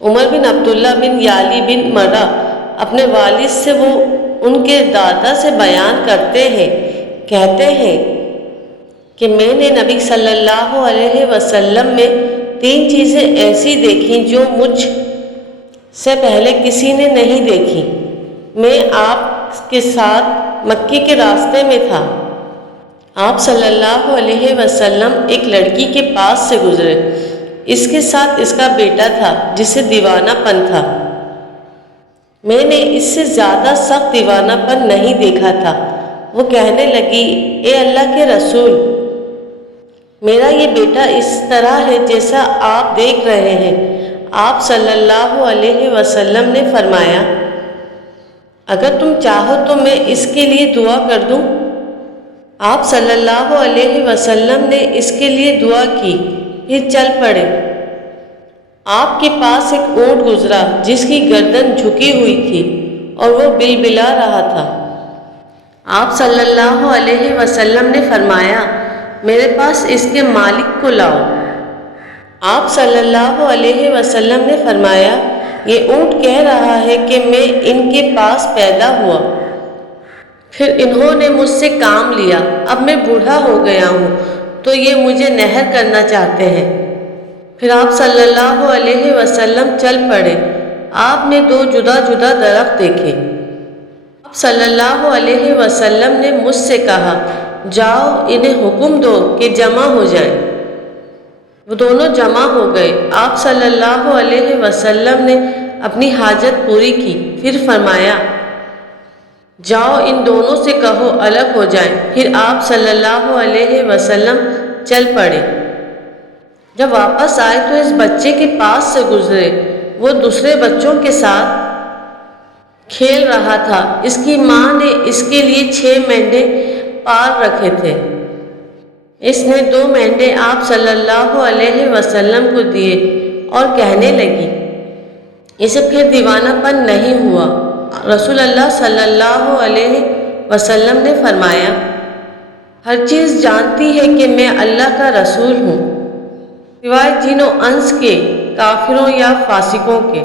عمر بن عبداللہ بن یالی بن مرہ اپنے والد سے وہ ان کے دادا سے بیان کرتے ہیں، کہتے ہیں کہ میں نے نبی صلی اللہ علیہ وسلم میں 3 چیزیں ایسی دیکھیں جو مجھ سے پہلے کسی نے نہیں دیکھی۔ میں آپ کے ساتھ مکی کے راستے میں تھا، آپ صلی اللہ علیہ وسلم ایک لڑکی کے پاس سے گزرے، اس کے ساتھ اس کا بیٹا تھا جسے دیوانہ پن تھا۔ میں نے اس سے زیادہ سخت دیوانہ پن نہیں دیکھا تھا۔ وہ کہنے لگی، اے اللہ کے رسول، میرا یہ بیٹا اس طرح ہے جیسا آپ دیکھ رہے ہیں۔ آپ صلی اللہ علیہ وسلم نے فرمایا، اگر تم چاہو تو میں اس کے لیے دعا کر دوں۔ آپ صلی اللہ علیہ وسلم نے اس کے لیے دعا کی، پھر چل پڑے۔ آپ کے پاس ایک اونٹ گزرا جس کی گردن جھکی ہوئی تھی اور وہ بلبلا رہا تھا۔ آپ صلی اللہ علیہ وسلم نے فرمایا، میرے پاس اس کے مالک کو لاؤ۔ آپ صلی اللہ علیہ وسلم نے فرمایا، یہ اونٹ کہہ رہا ہے کہ میں ان کے پاس پیدا ہوا، پھر انہوں نے مجھ سے کام لیا، اب میں بوڑھا ہو گیا ہوں تو یہ مجھے نہر کرنا چاہتے ہیں۔ پھر آپ صلی اللہ علیہ وسلم چل پڑے۔ آپ نے 2 جدا جدا درخت دیکھے۔ آپ صلی اللہ علیہ وسلم نے مجھ سے کہا، جاؤ انہیں حکم دو کہ جمع ہو جائیں۔ وہ دونوں جمع ہو گئے۔ آپ صلی اللہ علیہ وسلم نے اپنی حاجت پوری کی، پھر فرمایا، جاؤ ان دونوں سے کہو الگ ہو جائیں۔ پھر آپ صلی اللہ علیہ وسلم چل پڑے۔ جب واپس آئے تو اس بچے کے پاس سے گزرے، وہ دوسرے بچوں کے ساتھ کھیل رہا تھا۔ اس کی ماں نے اس کے لیے 6 مینڈے پال رکھے تھے۔ اس نے 2 مینڈے آپ صلی اللہ علیہ وسلم کو دیے اور کہنے لگی، اسے پھر دیوانہ پن نہیں ہوا۔ رسول اللہ صلی اللہ علیہ وسلم نے فرمایا، ہر چیز جانتی ہے کہ میں اللہ کا رسول ہوں، سوائے جن و انس کے، کافروں یا فاسقوں کے۔